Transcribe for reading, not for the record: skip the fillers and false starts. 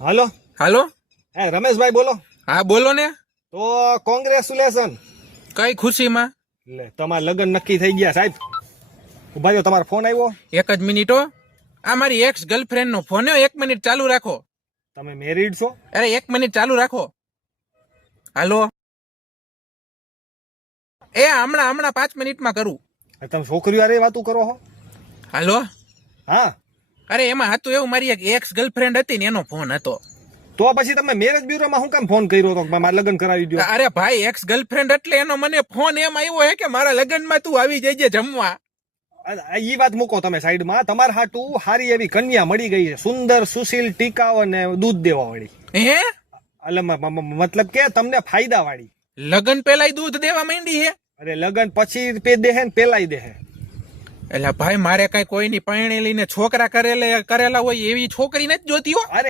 હાલો. હાલો. હે રમેશભાઈ બોલો. હા બોલો ને. તો કોંગ્રેચ્યુલેશન. કઈ ખુશીમાં? લે તમારા લગ્ન નક્કી થઈ ગયા સાહેબ. ઉભા રહ્યો, તમારો ફોન આવ્યો. એક જ મિનિટો. આ મારી એક્સ ગર્લફ્રેન્ડ નો ફોન. 1 મિનિટ ચાલુ રાખો. તમે મેરીડ છો? અરે 1 મિનિટ ચાલુ રાખો. હાલો. હમણાં 5 મિનિટમાં કરું. તમે છોકરીઓ હારે વાતું કરો છો? હાલો. હા. અરે એમાં હતું એવું, મારી એક એક્સ ગર્લફ્રેન્ડ હતી ને એનો ફોન હતો. તો પછી તમે મેરેજ બ્યુરોમાં શું કામ ફોન કર્યો હતો કે મારા લગ્ન કરાવી દો? અરે ભાઈ, એક્સ ગર્લફ્રેન્ડ એટલે એનો મને ફોન એમ આવ્યો હે કે મારા લગ્નમાં તું આવી જજે જમવા. ઈ વાત મૂકો તમે સાઈડમાં. તમારા હાટુ હારી એવી કન્યા મળી ગઈ છે, સુંદર સુશીલ ટીકાવ અને દૂધ દેવા વાળી. હે એટલે મતલબ કે તમને ફાયદા વાળી. લગ્ન પેલા દૂધ દેવા માંડી હે? અરે લગ્ન પછી પે દેહે ને પેલાય દેહે. એટલે ભાઈ, મારે કઈ કોઈની પરણેલી ને છોકરા કરેલા હોય એવી છોકરી નથી જોતી હો. અરે